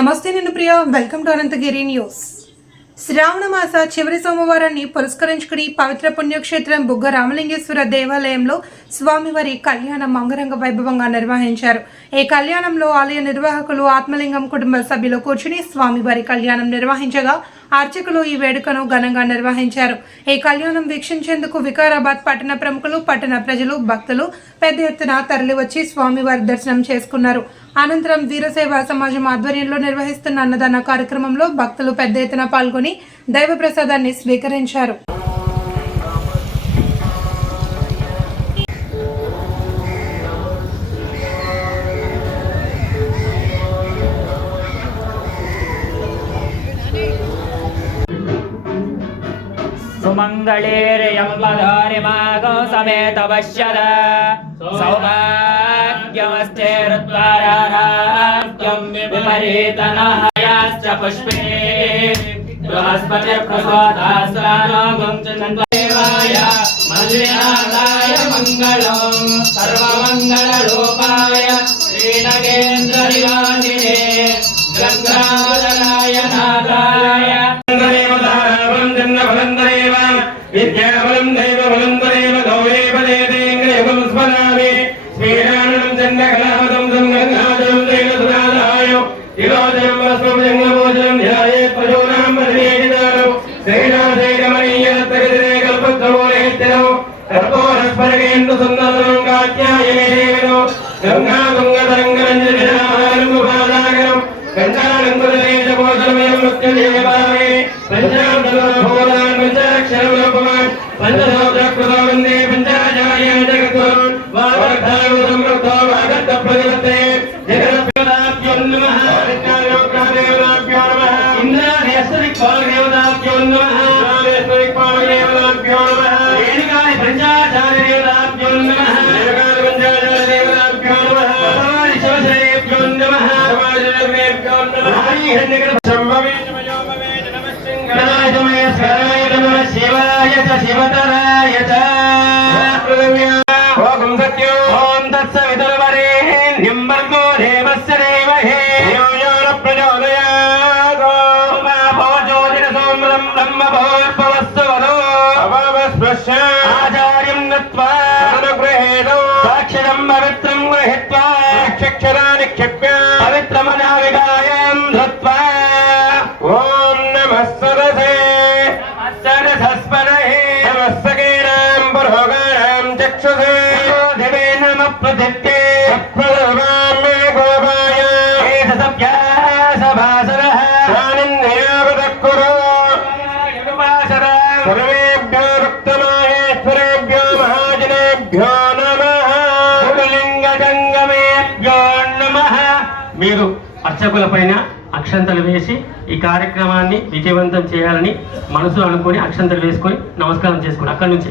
నమస్తే నేను Priya. Welcome to Anantagiri news శ్రావణ మాస చివరి సోమవారాన్ని పురస్కరించుకుని పవిత్ర పుణ్యక్షేత్రం బుగ్గ రామలింగేశ్వర దేవాలయంలో స్వామివారి కళ్యాణం అంగరంగ వైభవంగా నిర్వహించారు. ఈ కళ్యాణంలో ఆలయ నిర్వాహకులు ఆత్మలింగం కుటుంబ సభ్యులు కూర్చుని స్వామివారి కళ్యాణం నిర్వహించగా అర్చకులు ఈ వేడుకను ఘనంగా నిర్వహించారు. ఈ కళ్యాణం వీక్షించేందుకు వికారాబాద్ పట్టణ ప్రముఖులు పట్టణ ప్రజలు భక్తులు పెద్ద ఎత్తున తరలివచ్చి స్వామివారి దర్శనం చేసుకున్నారు. అనంతరం వీరసేవ సమాజం ఆధ్వర్యంలో నిర్వహిస్తున్న అన్నదాన కార్యక్రమంలో భక్తులు పెద్ద ఎత్తున పాల్గొని దైవ ప్రసాదాన్ని స్వీకరించారు. सुमङ्गलेर्यम्बधारिमागो समेत पश्यद सौभाग्यमस्तेरुद्वाराराध्यं विपरीतनहयाश्च पुष्पे बृहस्पतिर्प्रसादास्तानागं च चन्द्रदेवाय मल्लिनाथाय मङ्गलम् सर्वमङ्गलरूपाय श्रीनगेन्द्रनिवासिने திருக்கலியவன் శివాయ శివతరాయ ఓం సత్యం ఓం తత్సవితుర్వరేణ్యం భర్గో దేవస్య దేవహే యో యో న భవజ్యోతిర బ్రహ్మ వదో ఆచార్యం నత్వా సాక్షరం పవిత్రం గృహీత్వా చక్షరాన్ని సర్వేభ్యో మహాజనేభ్యో నమః నమః మీరు అర్చకుల పైన అక్షంతలు వేసి ఈ కార్యక్రమాన్ని విజయవంతం చేయాలని మనసులో అనుకొని అక్షంతలు వేసుకొని నమస్కారం చేసుకోండి అక్కడి నుంచి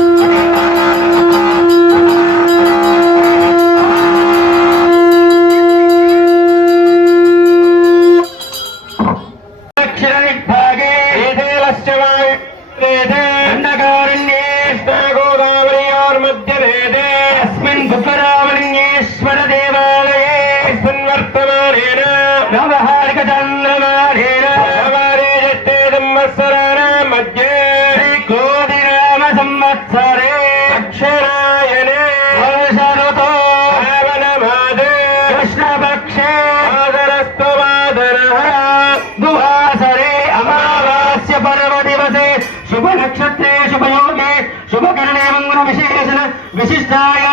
विशिष्टाय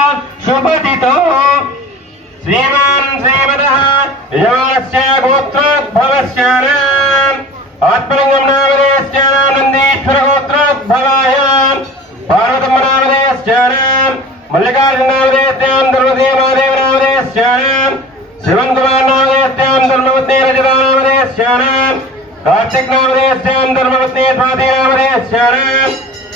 शुभदितो श्रीमान् श्रीमदः यमानस्य गोत्रोद्भवस्यानाम् आत्मलिङ्गं नामधेयस्यानाम् नन्दीश्वर गोत्रोद्भवायाम् पार्वतम् नामधेयस्यानाम् मल्लिकार्जुन नामधेयस्याम् दुर्वदेव महादेव नामधेयस्यानाम् शिवं कुमार नामधेयस्याम् धर्मवत्नी रजता नामधेयस्यानाम् कार्तिक नामधेयस्याम् धर्मपत्नी स्वाति नामधेयस्यानाम्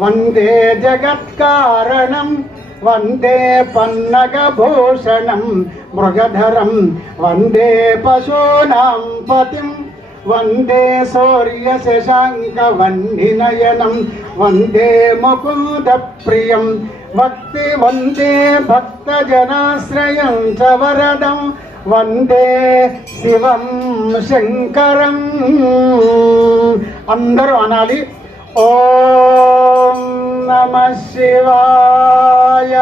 వందే జగత్కారణం వందే పన్నగభూషణం మృగధరం వందే పశూనాం పతిం వందే సూర్య శశాంక వన్నినయనం వందే ముకుంద ప్రియం భక్తి వందే భక్తజనాశ్రయం చ వరదం వందే శివం శంకరం. అందరూ అనాలి. ఓ నమ శివాయ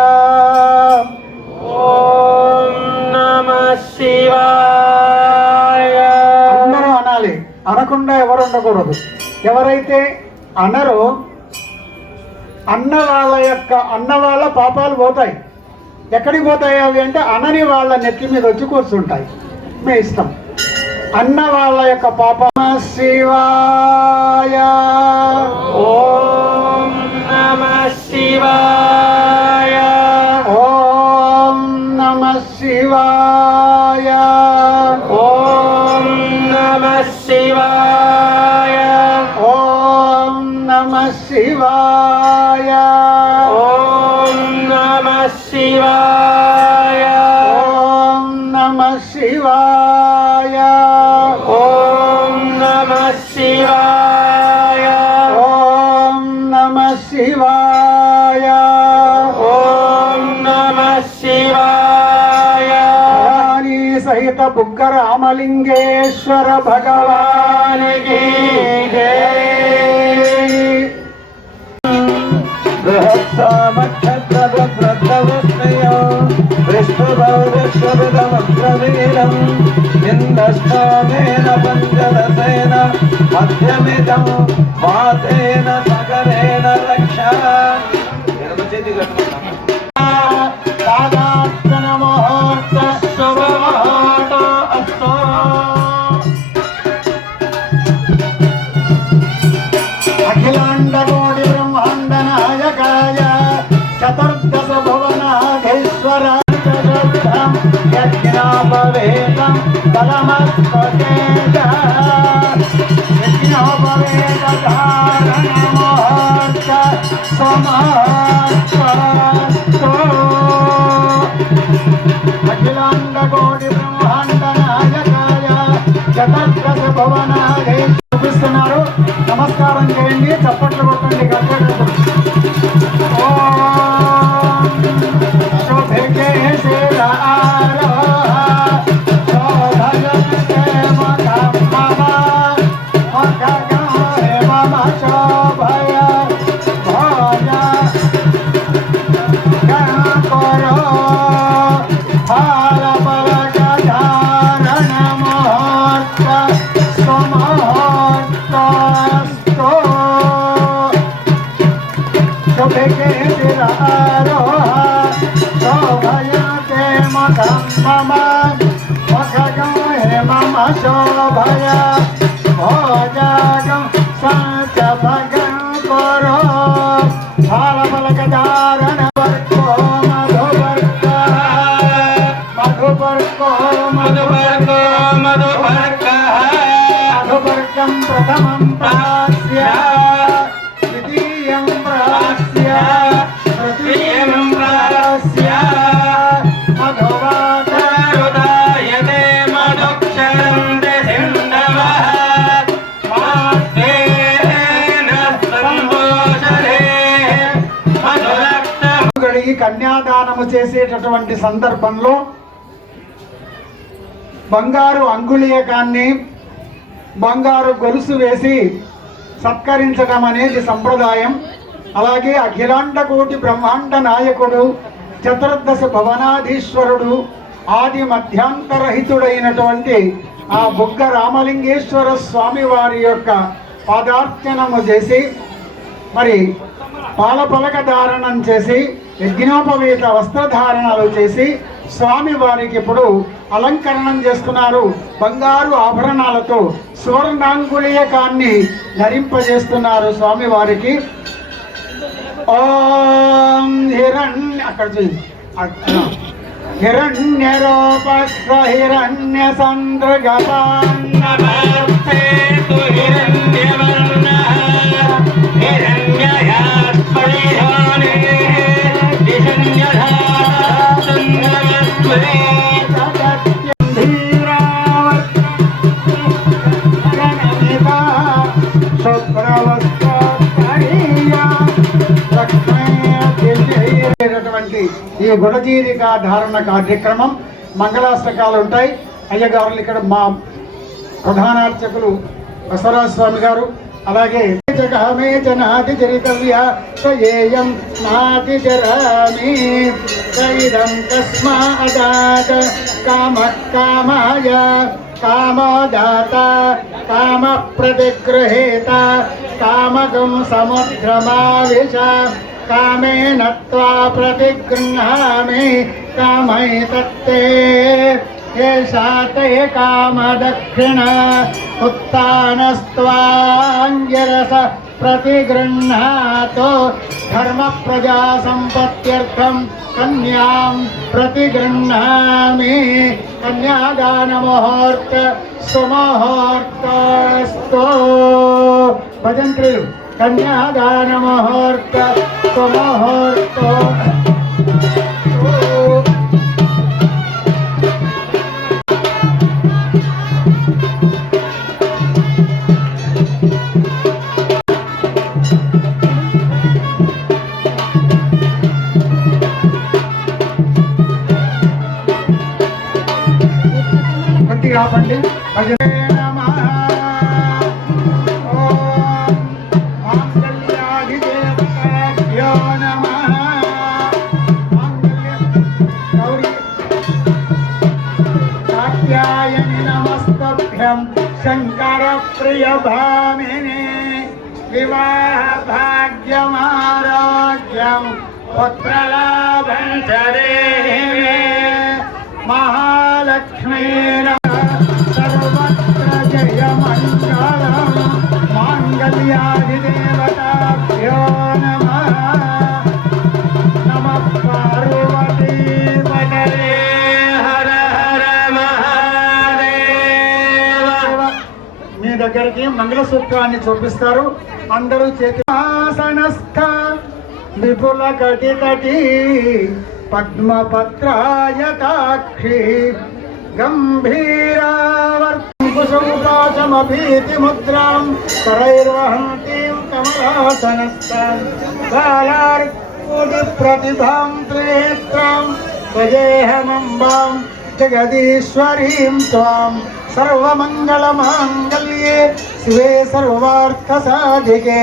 ఓం నమ శివాయ అందరూ అనాలి. అనకుండా ఎవరు ఉండకూడదు. ఎవరైతే అనరో అన్న వాళ్ళ యొక్క అన్న వాళ్ళ పాపాలు పోతాయి. ఎక్కడికి పోతాయి అవి అంటే అనని వాళ్ళ నెత్తి మీద వచ్చి కూర్చుంటాయి. మీ ఇష్టం. అన్న వాళ్ళ యొక్క పాప. శివాయ. నమ శివాయ ఓం నమ శివాయ ఓం నమ శివాయ ఓం నమ శివాయ ఓం నమ శివాయ ఓం నమ శివాయ భవానీ సహిత బుగ్గ రామలింగేశ్వర భగవానికి జై అఖిలాండకోటి బ్రహ్మాండ నాయకాయ చతుర్దశ భువనాధీశ్వరాం యజ్ఞోపవేతం బలమస్పతే యజ్ఞోపవేతం చతుర్దశ భువనాధే చూపిస్తున్నారు. నమస్కారం చేయండి. చప్పట్లు కొట్టండి. గట్టిగా अशोभया भोजागं सा च भगं करो फलफलकधारणवर्गो मधुवर्गः मधुवर्गो मधुवर्गो मधुवर्गः मधुवर्गं प्रथमं प्रास्या కన్యాదానము చేసేటటువంటి సందర్భంలో బంగారు అంగుళీయకాన్ని బంగారు గొలుసు వేసి సత్కరించడం అనేది సంప్రదాయం. అలాగే అఖిలాండ కోటి బ్రహ్మాండ నాయకుడు చతుర్దశ భవనాధీశ్వరుడు ఆది మధ్యాంతరహితుడైనటువంటి ఆ బుగ్గ రామలింగేశ్వర స్వామి వారి యొక్క పాదార్చనము చేసి మరి పాలపలక ధారణం చేసి యజ్ఞోపవీత వస్త్రధారణలు చేసి స్వామి వారికి ఇప్పుడు అలంకరణం చేస్తున్నారు. బంగారు ఆభరణాలతో సువర్ణాంగుళీయకాన్ని ధరింపజేస్తున్నారు స్వామి వారికి. ఓం హిరణ్ అక్కడ చూయి హిరణ్య రూపస్వ ఈ గుడజీరిక ధారణ కార్యక్రమం మంగళాష్టకాలు ఉంటాయి. అయ్యగారులు ఇక్కడ మా ప్రధానార్చకులు బసవరాజ స్వామి గారు అలాగే జగమే జనాది చరితవ్య స్వయేయం నాతి చరామి इदं तस्मादात् कामः कामाय कामो दाता कामः प्रतिगृहेता कामकं समुद्रमाविश, कामेन त्वा प्रतिगृह्णामि कामैतत्ते एषा ते कामदक्षिण उत्तानस्त्वाञ्जरस प्रतिगृह्णातो धर्मप्रजासम्पत्त्यर्थं कन्यां प्रतिगृह्णामि। कन्यादानमुहूर्त सुमुहूर्तस्तु भजन्त्रि कन्यादानमुहूर्त सुमुहूर्तो ఆపండి భజన నమః. ఓం మాంగళ్యాధిదేవతాభ్యో నమః. మాంగళ్య- గౌరీ కాత్యాయని నమస్తభ్యం శంకర వారికి మంగళ మంగళసూత్రాన్ని చూపిస్తారు. అందరూ చేతి ఆసనస్థ విపుల కటి తటి పద్మపత్రాయతాక్షి గంభీరావర్తమభీతి ముద్రాం కరైర్వహంతీం కమలాసనస్థాం బాలార్కోటి ప్రతిభాం త్రినేత్రాం భజేహమంబాం జగదీశ్వరీం త్వాం. సర్వమంగళమాంగళ్యే శివే సర్వార్థసాధికే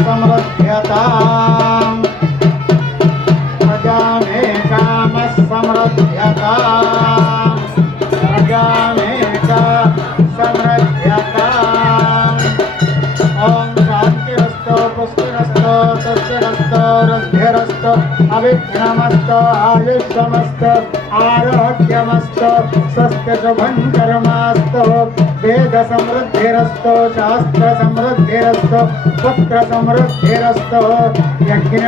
కామ సమృద్ధ్యతాం ప్రజా మే కామ సమృద్ధ్యతాం ప్రజా మే కా సమృద్ధ్యతాం ఓం శాంతిరస్తో పుష్టిరస్తో తుష్టిరస్తో వృద్ధిరస్తో అవి విఘ్నమస్త ఆయుష్యమస్త वेद समृद्धिस्त शास्त्र समृद्धिस्त पुत्र समृद्धिरस्तो यज्ञ